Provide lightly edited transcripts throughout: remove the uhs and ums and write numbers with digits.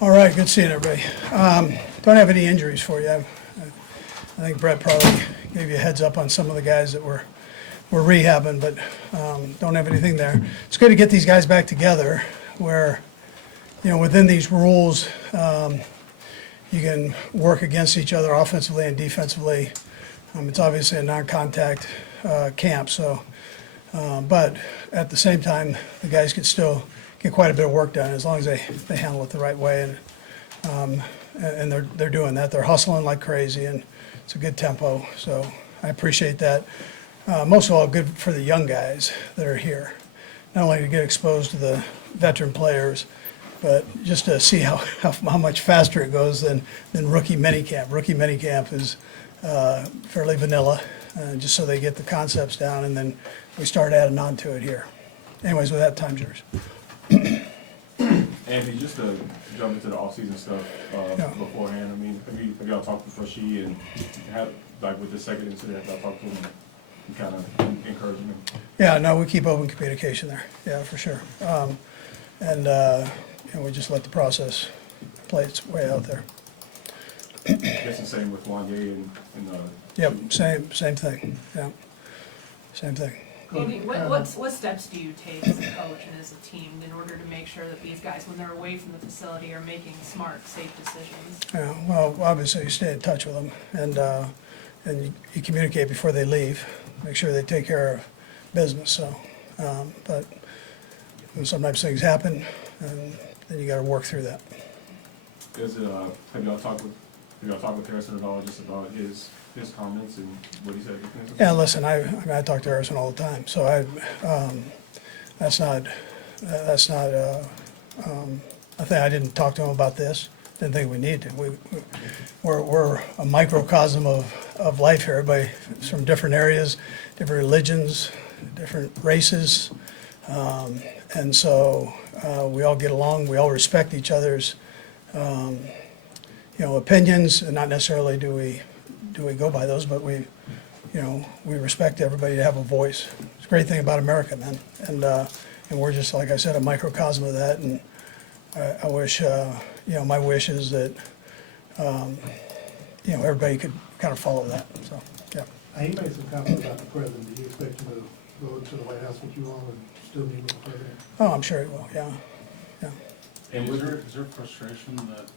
All right, good seeing everybody. Don't have any injuries for you. I think Brett probably gave you a heads up on some of the guys that were rehabbing, but don't have anything there. It's good to get these guys back together where, within these rules, you can work against each other offensively and defensively. It's obviously a non-contact camp, so, but at the same time, the guys can still get quite a bit of work done as long as they handle it the right way, and they're doing that. They're hustling like crazy, and it's a good tempo, so I appreciate that. Most of all, good for the young guys that are here, not only to get exposed to the veteran players, but just to see how much faster it goes than rookie minicamp. Rookie minicamp is fairly vanilla, just so they get the concepts down, and then we start adding on to it here. Anyways, with that, time's yours. Andy, just to jump into the offseason stuff beforehand, I mean, have y'all talked to Freshie and with the second incident, have y'all talked to him and kind of encouraging him? Yeah, no, we keep open communication there, yeah, for sure. We just let the process play its way out there. I guess the same with Wanye and Yep, same thing, yeah, same thing. Andy, what steps do you take as a coach and as a team in order to make sure that these guys, when they're away from the facility, are making smart, safe decisions? Yeah, well, obviously you stay in touch with them, and you communicate before they leave, make sure they take care of business. So, but sometimes things happen, and then you got to work through that. Have y'all talked with Harrison at all just about his comments and what he said? Yeah, listen, I talk to Harrison all the time, so that's not a thing. I didn't talk to him about this. Didn't think we need to. We're a microcosm of life here. Everybody from different areas, different religions, different races, and so we all get along. We all respect each other's opinions, and not necessarily do we go by those, but we respect everybody to have a voice. It's a great thing about America, man, and we're just, like I said, a microcosm of that. And I wish, my wish is that everybody could kind of follow that. So, yeah. He made some comments about the president. Do you expect him to go to the White House with you all and still meet with the president? Oh, I'm sure he will. Yeah. And is there frustration that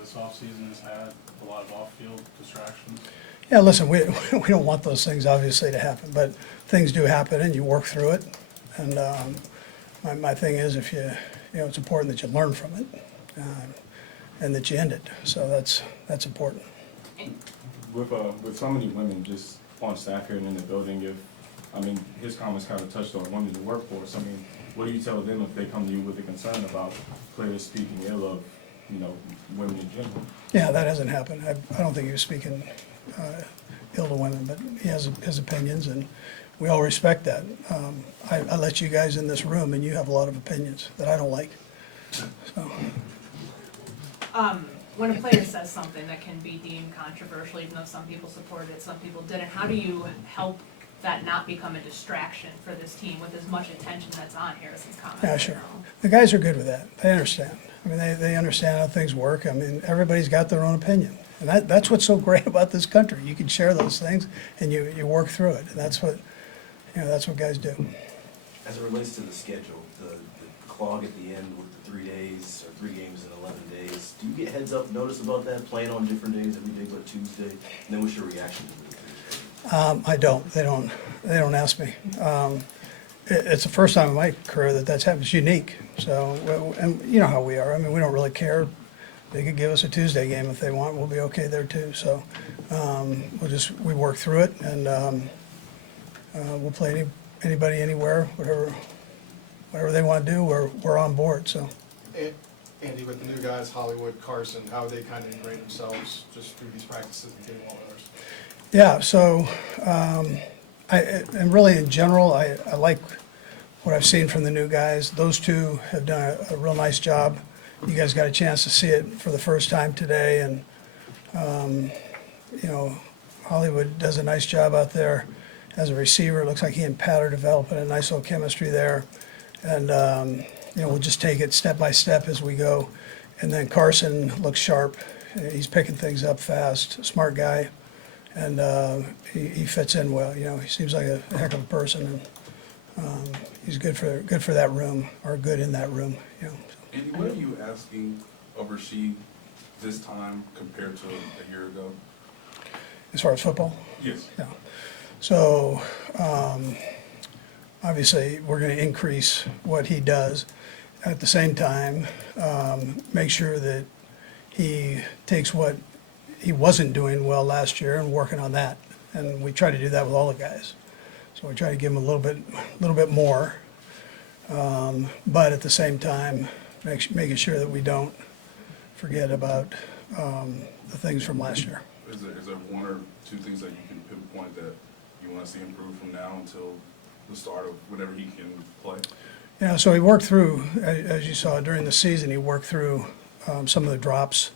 this offseason has had a lot of off-field distractions? Yeah, listen, we don't want those things obviously to happen, but things do happen, and you work through it. And my thing is, if it's important that you learn from it, and that you end it. So that's important. With so many women just on staff here and in the building, his comments kind of touched on women in the workforce. I mean, what do you tell them if they come to you with a concern about players speaking ill of, women in general? Yeah, that hasn't happened. I don't think he was speaking ill to women, but he has his opinions, and we all respect that. I let you guys in this room, and you have a lot of opinions that I don't like. So. When a player says something that can be deemed controversial, even though some people supported it, some people didn't, how do you help that not become a distraction for this team with as much attention that's on Harrison's comments? Yeah, sure. The guys are good with that. They understand. I mean, they understand how things work. I mean, everybody's got their own opinion. And that's what's so great about this country. You can share those things, and you work through it. And that's what guys do. As it relates to the schedule, the clog at the end with the 3 days or 3 games in 11 days, do you get heads up notice about that, playing on different days every day but Tuesday? And then what's your reaction to it? I don't. They don't ask me. It's the first time in my career that's happened. It's unique. So, and you know how we are. I mean, we don't really care. They could give us a Tuesday game if they want. We'll be okay there too. So, we work through it, and we'll play anybody, anywhere, whatever they want to do. We're on board. So. Andy, with the new guys, Hollywood, Carson, how they kind of integrate themselves just through these practices and getting all others? Yeah, so, and really in general, I like what I've seen from the new guys. Those two have done a real nice job. You guys got a chance to see it for the first time today, and, Hollywood does a nice job out there as a receiver. It looks like he and Pat are developing a nice little chemistry there. And, we'll just take it step by step as we go. And then Carson looks sharp. He's picking things up fast, smart guy, and he fits in well. You know, he seems like a heck of a person, and he's good for that room, or good in that room. You know. Andy, what are you asking of Rasheed this time compared to a year ago? As far as football, Yes. yeah. So obviously, we're going to increase what he does. At the same time, make sure that he takes what he wasn't doing well last year and working on that. And we try to do that with all the guys. So we try to give him a little bit more, but at the same time, making sure that we don't forget about the things from last year. Is there one or two things that you can pinpoint that you want to see improve from now until the start of whenever he can play? Yeah, so he worked through, as you saw during the season, he worked through some of the drops.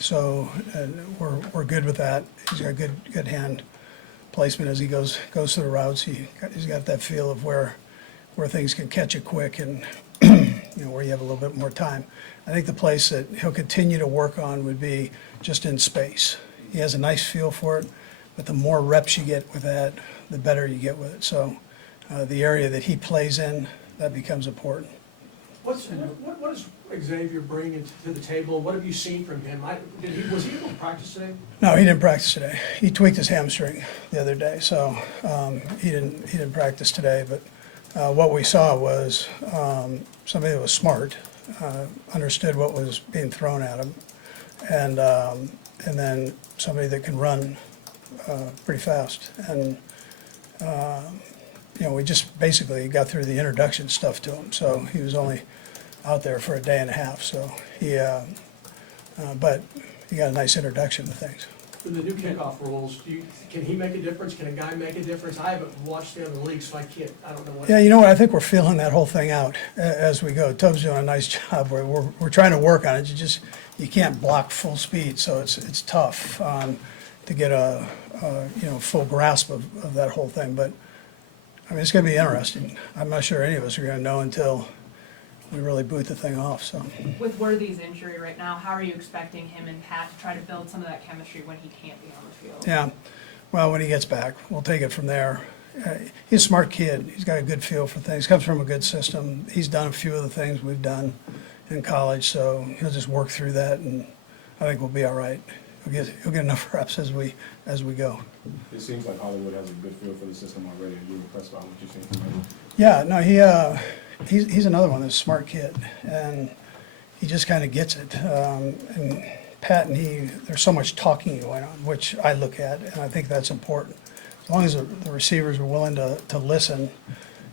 So we're good with that. He's got good hand placement as he goes through the routes. He's got that feel of where things can catch it quick and you know, where you have a little bit more time. I think the place that he'll continue to work on would be just in space. He has a nice feel for it, but the more reps you get with that, the better you get with it. So the area that he plays in, that becomes important. What does Xavier bring to the table? What have you seen from him? Was he able to practice today? No, he didn't practice today. He tweaked his hamstring the other day, so he didn't practice today. But what we saw was somebody that was smart, understood what was being thrown at him, and then somebody that can run pretty fast. And you know, we just basically got through the introduction stuff to him, so he was only out there for a day and a half. So but he got a nice introduction to things. With the new kickoff rules, can he make a difference? Can a guy make a difference? I haven't watched the other league, so I don't know what. Yeah, you know what? I think we're feeling that whole thing out as we go. Tubbs doing a nice job. We're trying to work on it. You can't block full speed, so it's tough to get a full grasp of that whole thing. But I mean, it's going to be interesting. I'm not sure any of us are going to know until we really boot the thing off. So With Worthy's injury right now, how are you expecting him and Pat to try to build some of that chemistry when he can't be on the field? yeah, well, when he gets back, we'll take it from there. He's a smart kid. He's got a good feel for things. Comes from a good system. He's done a few of the things we've done in college, so he'll just work through that, and I think we'll be all right. He'll get enough reps as we go. It seems like Hollywood has a good feel for the system already. Are you impressed by what you've seen from him? Yeah, no, he's another one that's a smart kid, and he just kind of gets it. And Pat and there's so much talking going on, which I look at, and I think that's important. As long as the receivers are willing to listen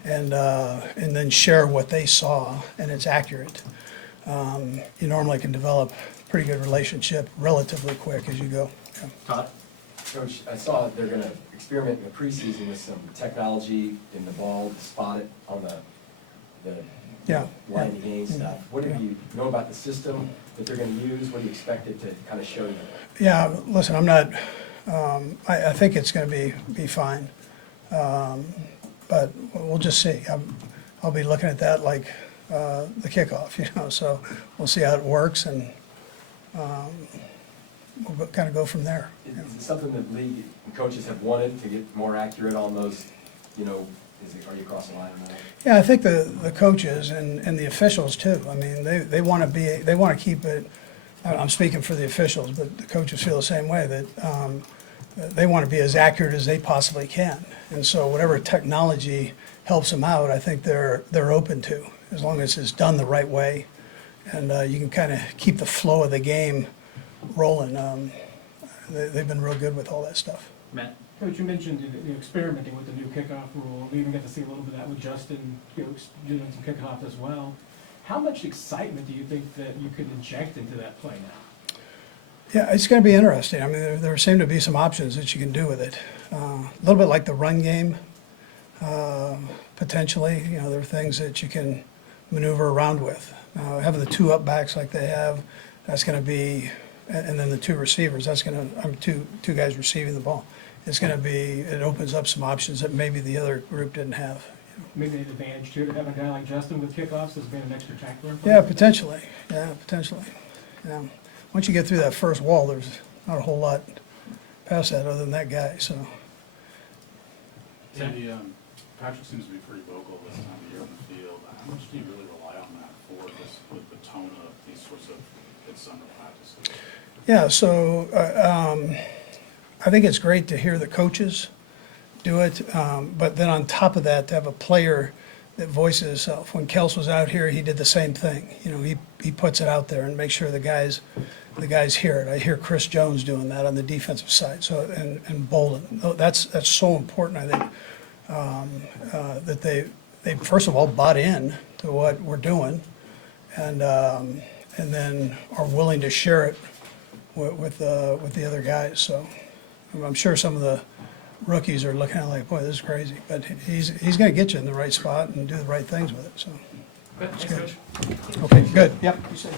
and then share what they saw, and it's accurate, you normally can develop a pretty good relationship relatively quick as you go. Yeah. Todd? Coach, I saw they're gonna experiment in the preseason with some technology in the ball to spot it on the Yeah. line of game stuff. What do you know about the system that they're gonna use? What do you expect it to kind of show you? Yeah, listen, I'm not, I think it's gonna be fine. But we'll just see. I'll be looking at that like the kickoff, so we'll see how it works, and we'll kind of go from there. Is it something that league and coaches have wanted to get more accurate on those, are you crossing the line on that? Yeah, I think the coaches and the officials too. I mean, they want to keep it, I'm speaking for the officials, but the coaches feel the same way, that they want to be as accurate as they possibly can. And so whatever technology helps them out, I think they're open to, as long as it's done the right way. And you can kind of keep the flow of the game rolling. They've been real good with all that stuff. Matt? Coach, you mentioned experimenting with the new kickoff rule. We even got to see a little bit of that with Justin, doing some kickoff as well. How much excitement do you think that you could inject into that play now? Yeah, it's going to be interesting. I mean, there seem to be some options that you can do with it. A little bit like the run game, potentially. There are things that you can maneuver around with. Having the two up backs like they have, that's going to be, and then the two receivers, that's going to, two guys receiving the ball. It's going to be, it opens up some options that maybe the other group didn't have. maybe an advantage too, to have a guy like Justin with kickoffs as being an extra tackler? Yeah, potentially, yeah. Once you get through that first wall, there's not a whole lot past that other than that guy, so. Andy, Patrick seems to be pretty vocal this time of year on the field. How much do you really rely on that for this, with the tone of these sorts of summer practices? Yeah, so I think it's great to hear the coaches do it, but then on top of that, to have a player that voices himself. When Kels was out here, he did the same thing. You know, he puts it out there and makes sure the guys hear it. I hear Chris Jones doing that on the defensive side. So and Bolden, that's so important. I think that they first of all bought in to what we're doing, and then are willing to share it with the other guys. So I'm sure some of the rookies are looking at it like, boy, this is crazy. But he's going to get you in the right spot and do the right things with it. So Thanks, Coach. okay, good. Yep. You said